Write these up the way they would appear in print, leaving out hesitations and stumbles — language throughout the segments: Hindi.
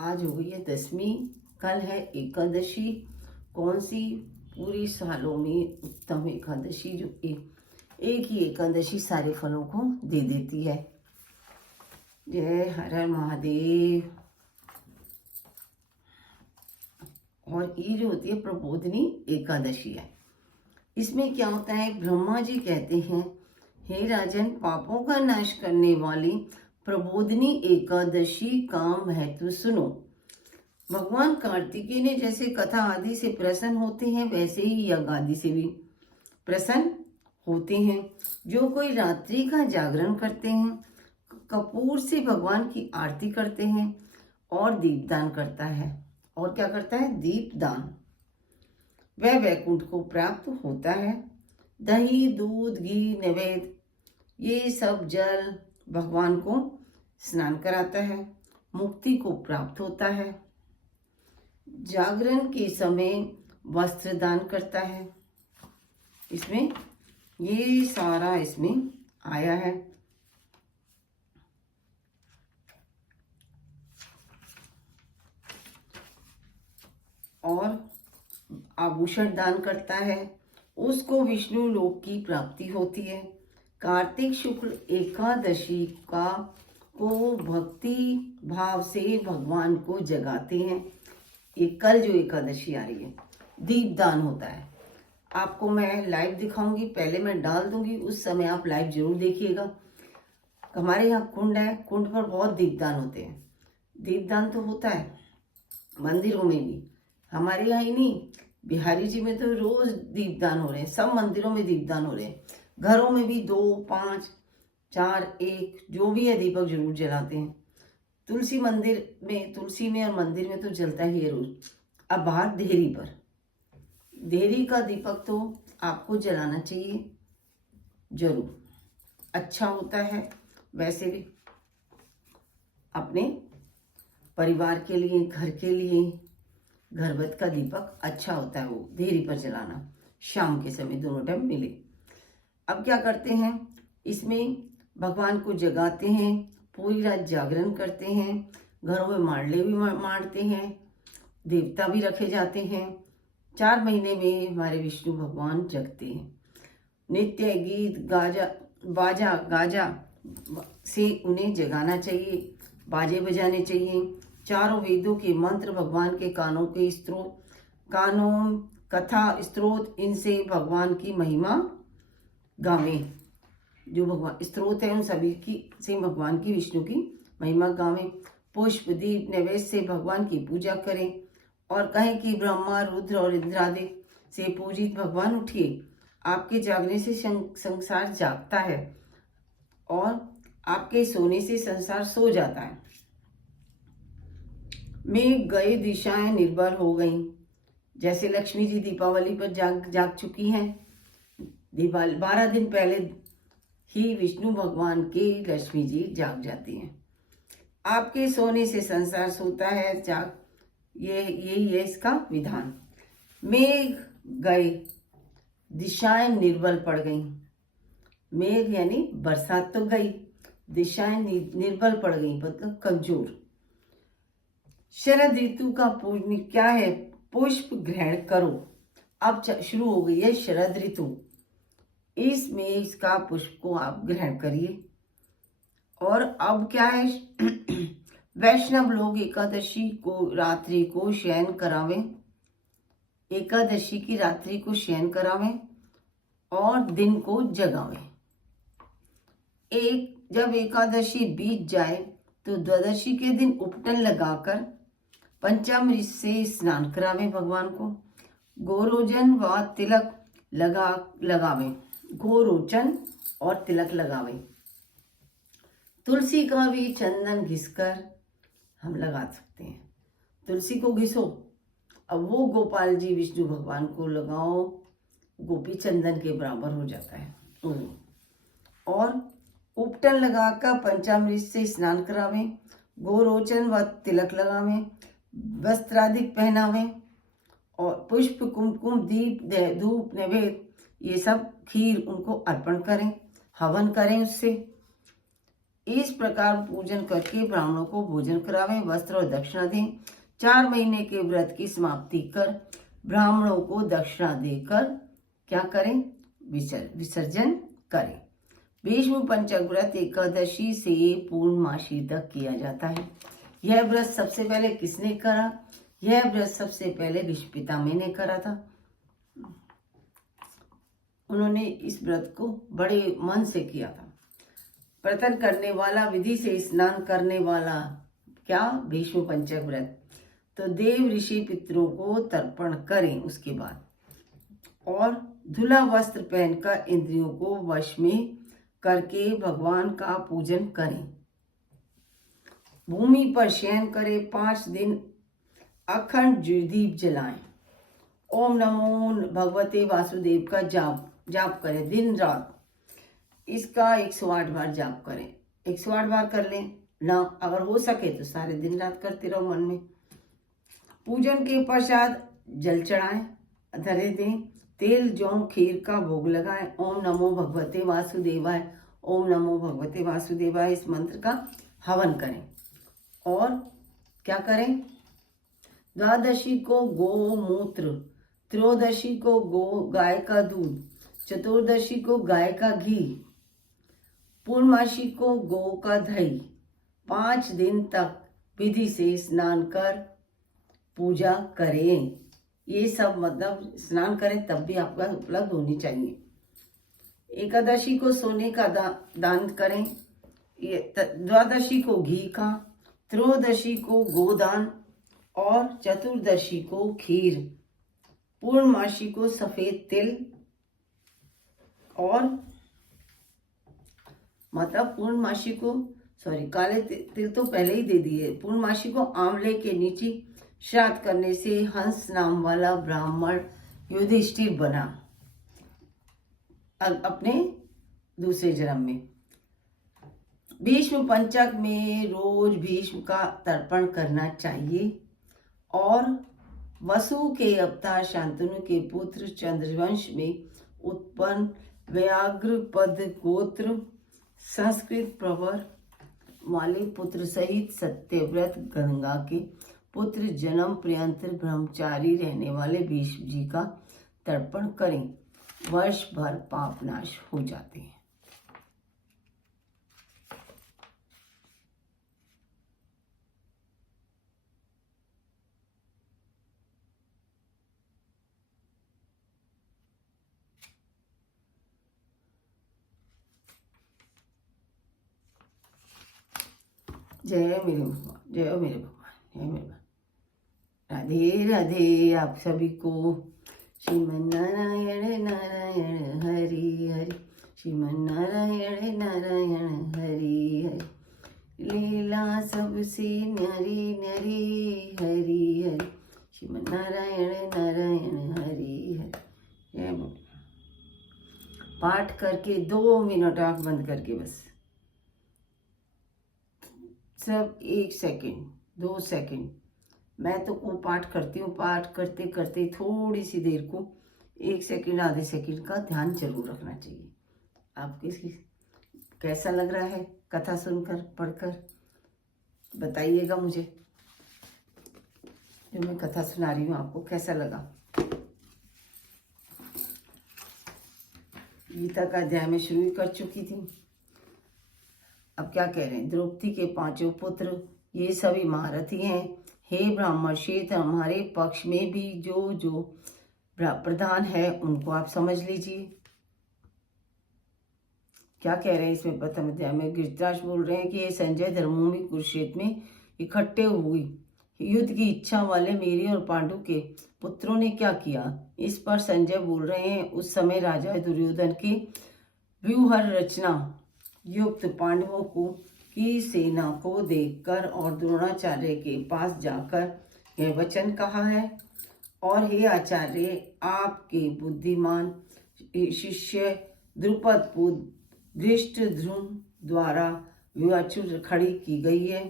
आज हो गई है 10वीं, कल है एकादशी। कौन सी? पूरी सालों में उत्तम एकादशी, जो एक ही एकादशी सारे फलों को दे देती है। जय हर हर महादेव। और ये जो होती है प्रबोधिनी एकादशी है। इसमें क्या होता है, ब्रह्मा जी कहते हैं, हे राजन, पापों का नाश करने वाली प्रबोधिनी एकादशी का महत्व सुनो। भगवान कार्तिकेय ने जैसे कथा आदि से प्रसन्न होते हैं, वैसे ही यज्ञ आदि से भी प्रसन्न होते हैं। जो कोई रात्रि का जागरण करते हैं, कपूर से भगवान की आरती करते हैं और दीपदान करता है। और क्या करता है? दीपदान। वह वैकुंठ को प्राप्त होता है। दही, दूध, घी, नैवेद्य, ये सब जल भगवान को स्नान कराता है, मुक्ति को प्राप्त होता है। जागरण के समय वस्त्र दान करता है। इसमें ये सारा इसमें आया है। और आभूषण दान करता है, उसको विष्णु लोक की प्राप्ति होती है। कार्तिक शुक्ल एकादशी को भक्ति भाव से भगवान को जगाते हैं। ये कल जो एकादशी आ रही है, दीपदान होता है। आपको मैं लाइव दिखाऊंगी, पहले मैं डाल दूंगी, उस समय आप लाइव जरूर देखिएगा। हमारे यहाँ कुंड है, कुंड पर बहुत दीपदान होते हैं। दीपदान तो होता है मंदिरों में भी, हमारे यहाँ ही नहीं, बिहारी जी में तो रोज दीपदान हो रहे हैं। सब मंदिरों में दीपदान हो रहे हैं। घरों में भी 2, 5, 4, 1 जो भी है दीपक जरूर जलाते हैं। तुलसी में और मंदिर में तो जलता ही है रोज। अब बाहर देहरी पर, देहरी का दीपक तो आपको जलाना चाहिए जरूर, अच्छा होता है। वैसे भी अपने परिवार के लिए, घर के लिए घरगत का दीपक अच्छा होता है, वो देहरी पर जलाना, शाम के समय दोनों टाइम मिले। अब क्या करते हैं, इसमें भगवान को जगाते हैं, पूरी रात जागरण करते हैं, घरों में मांडले भी मारते हैं, देवता भी रखे जाते हैं। 4 महीने में हमारे विष्णु भगवान जगते हैं। नित्य गीत बाजा गाजा से उन्हें जगाना चाहिए, बाजे बजाने चाहिए। चारों वेदों के मंत्र, भगवान के कानों कथा स्त्रोत, इनसे भगवान की महिमा गावें। जो भगवान स्त्रोत है उन सभी की से भगवान की, विष्णु की महिमा गावें। पुष्प दीप नैवेद्य से भगवान की पूजा करें। और कहें कि ब्रह्मा, रुद्र और इंद्रादि से पूजित भगवान उठिए। आपके जागने से संसार जागता है और आपके सोने से संसार सो जाता है। मेघ गए, दिशाएं निर्बल हो गईं। जैसे लक्ष्मी जी दीपावली पर जाग चुकी हैं। दीपावली 12 दिन पहले ही विष्णु भगवान की लक्ष्मी जी जाग जाती हैं। आपके सोने से संसार सोता है, यही है इसका विधान। मेघ गए, दिशाएं निर्बल पड़ गईं। मेघ यानी बरसात तो गई, दिशाएं निर्बल पड़ गई, मतलब कमजोर। शरद ऋतु का पूजन क्या है? पुष्प ग्रहण करो। अब शुरू हो गई है शरद ऋतु, इसमें इसका पुष्प को आप ग्रहण करिए। और अब क्या है, वैष्णव लोग एकादशी को रात्रि को शयन करावें। एकादशी की रात्रि को शयन करावें और दिन को जगावें। जब एकादशी बीत जाए तो द्वादशी के दिन उपटन लगाकर पंचामृत से स्नान करावें भगवान को। गोरोचन व तिलक लगावें। गोरोचन और तिलक लगावें। तुलसी का भी चंदन घिसकर हम लगा सकते हैं। तुलसी को घिसो, अब वो गोपाल जी विष्णु भगवान को लगाओ, गोपी चंदन के बराबर हो जाता है। और उपटन लगाकर पंचामृत से स्नान करावें, गोरोचन व तिलक लगावें, वस्त्रादिक पहनावें और पुष्प, कुमकुम, दीप, धूप, नैवेद्य, ये सब खीर उनको अर्पण करें, हवन करें उससे। इस प्रकार पूजन करके ब्राह्मणों को भोजन करावें, वस्त्र और दक्षिणा दें। 4 महीने के व्रत की समाप्ति कर ब्राह्मणों को दक्षिणा देकर क्या करें, विसर्जन करें। भीष्म पंचक व्रत एकादशी से पूर्णमासी तक किया जाता है। यह व्रत सबसे पहले किसने करा? यह व्रत सबसे पहले भीष्म पितामह ने करा था। उन्होंने इस व्रत को बड़े मन से किया था। प्रतन करने वाला, विधि से स्नान करने वाला, क्या? भीष्म पंचक व्रत। तो देव ऋषि पितरों को तर्पण करें उसके बाद, और धुला वस्त्र पहनकर इंद्रियों को वश में करके भगवान का पूजन करें। भूमि पर शयन करें। 5 दिन अखंड दीप जलाएं। ओम नमो भगवते वासुदेव का जाप करें दिन रात। इसका 108 बार जाप करें। 108 बार कर लें ना, अगर हो सके तो सारे दिन रात करते रहो मन में। पूजन के पश्चात जल चढ़ाएं, धरे दें। तेल जौ खीर का भोग लगाएं। ओम नमो भगवते वासुदेवाय, ओम नमो भगवते वासुदेवाय, इस मंत्र का हवन करें। और क्या करें? द्वादशी को गोमूत्र, त्रयोदशी को गाय का दूध, चतुर्दशी को गाय का घी, पूर्णमासी को गौ का दही। 5 दिन तक विधि से स्नान कर पूजा करें। ये सब मतलब स्नान करें तब भी आपका उपलब्ध होनी चाहिए। एकादशी को सोने का दान करें। द्वादशी को घी का, त्रयोदशी को गोदान और चतुर्दशी को खीर, पूर्णमासी को सफेद तिल, और मतलब पूर्णमासी को काले तिल तो पहले ही दे दिए। पूर्णमासी को आंवले के नीचे श्राद्ध करने से हंस नाम वाला ब्राह्मण युधिष्ठिर बना अपने दूसरे जन्म में। भीष्म पंचक में रोज भीष्म का तर्पण करना चाहिए। और वसु के अवतार शांतनु के पुत्र चंद्रवंश में उत्पन्न व्याघ्रपद गोत्र संस्कृत प्रवर वाले पुत्र सहित सत्यव्रत गंगा के पुत्र जन्म पर्यंत ब्रह्मचारी रहने वाले भीष्म जी का तर्पण करें। वर्ष भर पाप नाश हो जाते हैं। जय मेरे भगवान, जय मेरे भगवान, जय मेरे भगवान। राधे राधे आप सभी को। श्रीमन नारायण नारायण हरि हरि, श्रीमन नारायण नारायण हरि हरि। लीला सबसे न्यारी न्यारी हरि हरि, श्रीमन नारायण नारायण हरि हरि। जय बोल। पाठ करके 2 मिनट आँख बंद करके बस, सब 1 सेकंड 2 सेकंड। मैं तो वो पाठ करती हूँ, पाठ करते करते थोड़ी सी देर को 1 सेकंड आधे सेकंड का ध्यान जरूर रखना चाहिए। आपको कैसा लग रहा है कथा सुनकर, पढ़कर? बताइएगा मुझे। जो मैं कथा सुना रही हूँ आपको कैसा लगा? गीता का अध्याय में शुरू कर चुकी थी। अब क्या कह रहे हैं? द्रौपदी के 5 पुत्र ये सभी महारथी हैं। हे ब्राह्मण क्षेत्र, हमारे पक्ष में भी जो जो प्रधान है उनको आप समझ लीजिए। क्या कह रहे हैं इसमें? प्रथम अध्याय में गिरिराज बोल रहे हैं कि ये संजय धर्मभूमि कुरुक्षेत्र में इकट्ठे हुई युद्ध की इच्छा वाले मेरे और पांडु के पुत्रों ने क्या किया? इस पर संजय बोल रहे हैं, उस समय राजा दुर्योधन की व्यूहर रचना युक्त पांडवों को की सेना को देखकर और द्रोणाचार्य के पास जाकर यह वचन कहा है। और हे आचार्य, आपके बुद्धिमान शिष्य द्रुपद पुत्र धृष्टद्युम्न द्वारा व्यूहाचुर खड़ी की गई है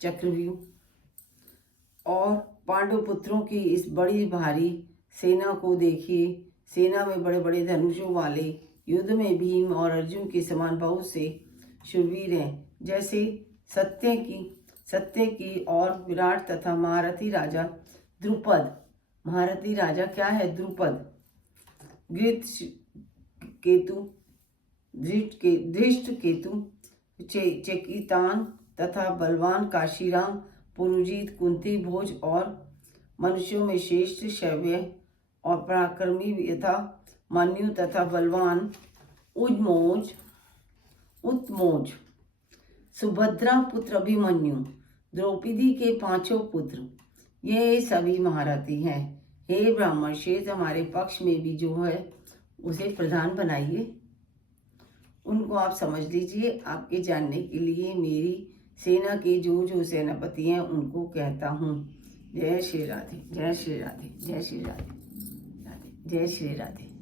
चक्रव्यूह, और पांडु पुत्रों की इस बड़ी भारी सेना को देखिए। सेना में बड़े बड़े धनुषों वाले, युद्ध में भीम और अर्जुन के समान बहुत से शूरवीर हैं, जैसे सत्य की और विराट तथा महारथी राजा द्रुपद। महारथी राजा क्या है? द्रुपद। धृष्ट केतु, चेकितान तथा बलवान काशीराम, पुरुजीत, कुंती भोज और मनुष्यों में श्रेष्ठ शौर्य और पराक्रमी यथा मन्यु तथा बलवान उत्मोज, सुभद्रा पुत्र अभिमन्यु, द्रौपदी के 5 पुत्र, ये सभी महारथी हैं। हे ब्राह्मण श्रेष्ठ, हमारे पक्ष में भी जो है उसे प्रधान बनाइए। उनको आप समझ लीजिए। आपके जानने के लिए मेरी सेना के जो सेनापति हैं उनको कहता हूँ। जय श्री राधे, जय श्री राधे, जय श्री राधे, राधे, जय श्री राधे।